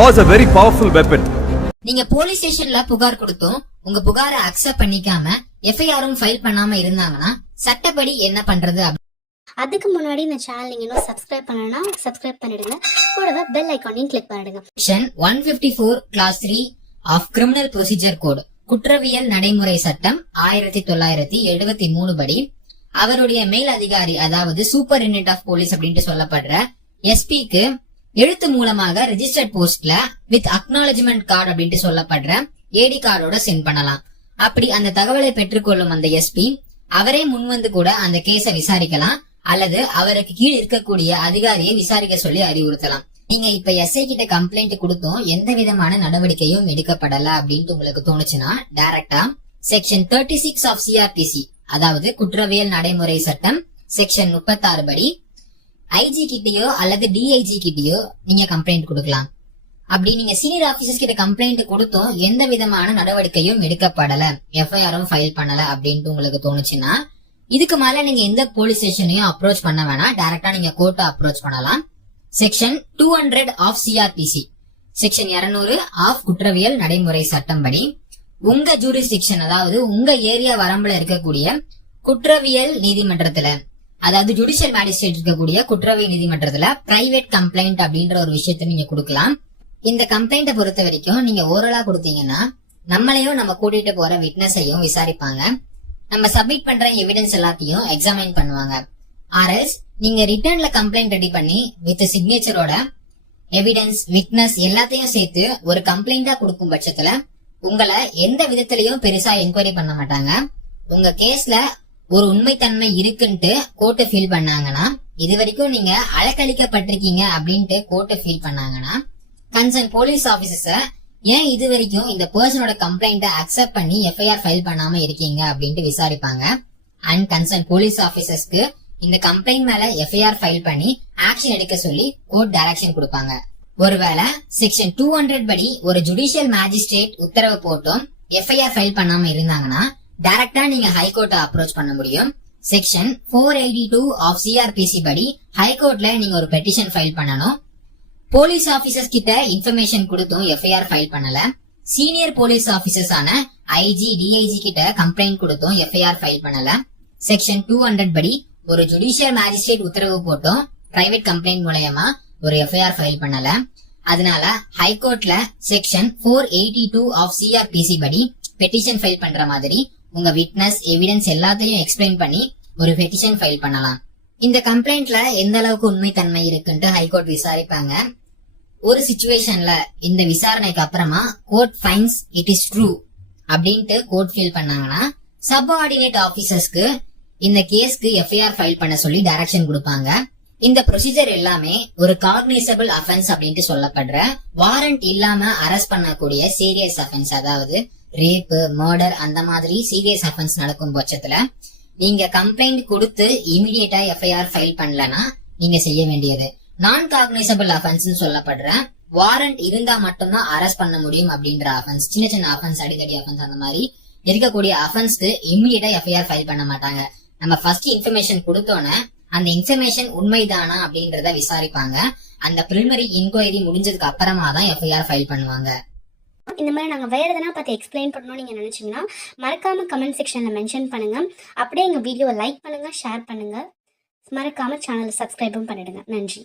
is a very powerful weapon. நீங்க police ஸ்டேஷன்ல புகார் கொடுத்தும் உங்க புகாரை அக்செப்ட் பண்ணிக்காம எஃப்ஐஆரும் ஃபைல் பண்ணாம இருந்தாங்கன்னா சட்டப்படி என்ன பண்றது அதுக்கு முன்னாடி இந்த சேனல் நீங்க இன்னும் சப்ஸ்கிரைப் பண்ணலன்னா சப்ஸ்கிரைப் பண்ணிடுங்க. கூடவே பெல் ஐக்கானையும் கிளிக் பண்ணிடுங்க. Section one fifty four clause three of criminal procedure code குற்றவியல் நடைமுறை சட்டம் ஆயிரத்தி தொள்ளாயிரத்தி எழுபத்தி மூணு படி அவருடைய மேல் அதிகாரி அதாவது சூப்பரிண்டென்ட் ஆஃப் போலீஸ் அப்படின்ட்டு சொல்லப்படுற எஸ்பிக்கு எழுத்து மூலமாக ரெஜிஸ்டர்ட் போஸ்ட்ல வித் அக்னாலஜ்மெண்ட் கார்டு அப்படின்ட்டு சொல்லப்படுற ஏடி கார்டோட சென்ட் பண்ணலாம். அப்படி அந்த தகவலை பெற்றுக்கொள்ளும் அந்த எஸ்பி அவரே முன்வந்து கூட அந்த கேஸை விசாரிக்கலாம். அல்லது அவருக்கு கீழ் இருக்கக்கூடிய அதிகாரியை விசாரிக்க சொல்லி அறிவுறுத்தலாம். நீங்க இப்ப எஸ்ஐ கிட்ட கம்ப்ளைண்ட் கொடுத்தும் எந்த விதமான நடவடிக்கையும் எடுக்கப்படல அப்படின்ட்டு உங்களுக்கு தோணுச்சுன்னா டைரக்டா section thirty six of CRTC அதாவது குற்றவியல் நடைமுறை சட்டம் செக்ஷன் முப்பத்தாறு படி ஐஜி கிட்டயோ அல்லது டிஐஜி கிட்டயோ நீங்க கம்ப்ளைண்ட் கொடுக்கலாம். அப்படி நீங்க சீனியர் ஆபீசர்ஸ் கிட்ட கம்ப்ளைண்ட் கொடுத்தும் எந்த விதமான நடவடிக்கையும் எடுக்கப்படல. எஃப்ஐஆரும் ஃபைல் பண்ணல அப்படின்ட்டு உங்களுக்கு தோணுச்சுன்னா இதுக்கு மேல நீங்க எந்த போலீஸ் ஸ்டேஷனையும் அப்ரோச் பண்ண வேணாம். டைரக்டா நீங்க கோர்ட்டை அப்ரோச் பண்ணலாம். Section two hundred of CrPC section 200 of குற்றவியல் நடைமுறை சட்டம் படி உங்க ஜூரிஸ்டிக்ஷன் அதாவது உங்க ஏரியா வரம்புல இருக்கக்கூடிய குற்றவியல் நீதிமன்றத்துல அதாவது ஜுடிஷியல் மேஜிஸ்ட்ரேட் இருக்கக்கூடிய குற்றவை நீதிமன்றத்துல பிரைவேட் கம்ப்ளைண்ட் அப்படின்ற ஒரு விஷயத்த நீங்க கொடுக்கலாம். இந்த கம்ப்ளைண்ட பொறுத்த வரைக்கும் நீங்க ஓரலா கொடுத்தீங்கன்னா நம்மளையும் நம்ம கூட்டிட்டு போற விட்னஸையும் விசாரிப்பாங்க. நம்ம சப்மிட் பண்ற எவிடன்ஸ் எல்லாத்தையும் எக்ஸாமின் பண்ணுவாங்க. ஆர்எஸ் நீங்க ரிட்டர்ன்ல கம்ப்ளைண்ட் ரெடி பண்ணி வித் சிக்னேச்சரோட எவிடன்ஸ் விட்னஸ் எல்லாத்தையும் சேர்த்து ஒரு கம்ப்ளைண்டா கொடுக்கும் பட்சத்துல உங்களை எந்த விதத்திலையும் பெருசா என்கொயரி பண்ண மாட்டாங்க. உங்க கேஸ்ல ஒரு உண்மைத்தன்மை இருக்குன்ட்டு கோர்ட்டு ஃபீல் பண்ணாங்கன்னா இது வரைக்கும் நீங்க அலக்களிக்கப்பட்டிருக்கீங்க அப்படின்ட்டு கோர்ட்டு ஃபீல் பண்ணாங்கன்னா கன்சர்ன் போலீஸ் ஆபீசர்ஸ ஏன் இது வரைக்கும் இந்த பர்சனோட கம்ப்ளைண்ட்டை அக்செப்ட் பண்ணி எஃப்ஐஆர் ஃபைல் பண்ணாம இருக்கீங்க அப்படின்ட்டு விசாரிப்பாங்க. அண்ட் கன்சர்ன் போலீஸ் ஆபீசர்ஸ்க்கு இந்த கம்ப்ளைண்ட் மேல எஃப்ஐஆர் ஃபைல் பண்ணி ஆக்ஷன் எடுக்க சொல்லி கோர்ட் டைரக்ஷன் கொடுப்பாங்க. ஒருவேளை செக்ஷன் டூ ஹண்ட்ரட் படி ஒரு ஜுடிஷியல் மேஜிஸ்ட்ரேட் உத்தரவு போட்டும் எஃப்ஐஆர் ஃபைல் பண்ணாம இருந்தாங்கன்னா டைரக்டா நீங்க ஹைகோர்ட்டை அப்ரோச் பண்ண முடியும். Section four eighty two of CrPC படி ஹைகோர்ட்ல நீங்க ஒரு பெட்டிஷன் ஃபைல் பண்ணணும். போலீஸ் ஆபீசர்ஸ் கிட்ட இன்ஃபர்மேஷன் கொடுத்தும் எஃப்ஐஆர் ஃபைல் பண்ணல. சீனியர் போலீஸ் ஆபீசர்ஸ் ஆன ஐஜி டிஐஜி கிட்ட கம்ப்ளைண்ட் கொடுத்தும் எஃப்ஐஆர் ஃபைல் பண்ணல. செக்ஷன் டூ ஹண்ட்ரட் படி ஒரு ஜுடிஷியல் மேஜிஸ்ட்ரேட் உத்தரவு போட்டும் பிரைவேட் கம்ப்ளைண்ட் மூலயமா ஒரு எஃப்ஐஆர் ஃபைல் பண்ணல. அதனால ஹைகோர்ட்ல section four eighty two of CrPC படி பெட்டிஷன் ஃபைல் பண்ற மாதிரி உங்க விட்னஸ் எவிடன்ஸ் எல்லாத்தையும் எக்ஸ்பிளைன் பண்ணி ஒரு பெட்டிஷன் ஃபைல் பண்ணலாம். இந்த கம்ப்ளைண்ட்ல எந்த அளவுக்கு உண்மைத்தன்மை இருக்குன்ட்டு ஹைகோர்ட் விசாரிப்பாங்க. ஒரு சுச்சுவேஷன்ல இந்த விசாரணைக்கு அப்புறமா court finds it is true அப்படின்ட்டு கோர்ட் ஃபீல் பண்ணாங்கன்னா சப்ஆர்டினேட் ஆபீசர்ஸ்க்கு இந்த கேஸ்க்கு எஃப்ஐஆர் ஃபைல் பண்ண சொல்லி டைரக்ஷன் கொடுப்பாங்க. இந்த ப்ரொசீஜர் எல்லாமே ஒரு காக்னிசபிள் அஃபென்ஸ் அப்படின்ட்டு சொல்லப்படுற வாரண்ட் இல்லாம அரெஸ்ட் பண்ணக்கூடிய சீரியஸ் அஃபென்ஸ் அதாவது ரேப்பு மர்டர் அந்த மாதிரி சீரியஸ் அஃபென்ஸ் நடக்கும் பட்சத்துல நீங்க கம்ப்ளைண்ட் கொடுத்து இமிடியேட்டா எஃப்ஐஆர் ஃபைல் பண்ணலனா நீங்க செய்ய வேண்டியது. நான் காக்னிசபிள் அஃபென்ஸ் சொல்லப்படுற வாரண்ட் இருந்தா மட்டும்தான் அரெஸ்ட் பண்ண முடியும் அப்படின்ற அஃபென்ஸ் சின்ன சின்ன அஃபென்ஸ் அடிக்கடி அஃபென்ஸ் அந்த மாதிரி இருக்கக்கூடிய அஃபென்ஸ்க்கு இமிடியேட்டா எஃப்ஐஆர் ஃபைல் பண்ண மாட்டாங்க. நம்ம ஃபர்ஸ்ட் இன்ஃபர்மேஷன் கொடுத்தோன்னே அந்த இன்ஃபர்மேஷன் உண்மைதானா அப்படின்றத விசாரிப்பாங்க. அந்த பிரிலிமரி இன்கொயரி முடிஞ்சதுக்கு அப்புறமா தான் எஃப்ஐஆர் ஃபைல் பண்ணுவாங்க. இந்த மாதிரி நாங்கள் வேறு எதனா பார்த்து எக்ஸ்பிளைன் பண்ணணும்னு நீங்கள் நினச்சிங்கன்னா மறக்காமல் கமெண்ட் செக்ஷனில் மென்ஷன் பண்ணுங்கள் அப்படியே எங்கள் வீடியோவை லைக் பண்ணுங்கள் ஷேர் பண்ணுங்கள் மறக்காமல் சேனலை சப்ஸ்கிரைபும் பண்ணிடுங்க. நன்றி.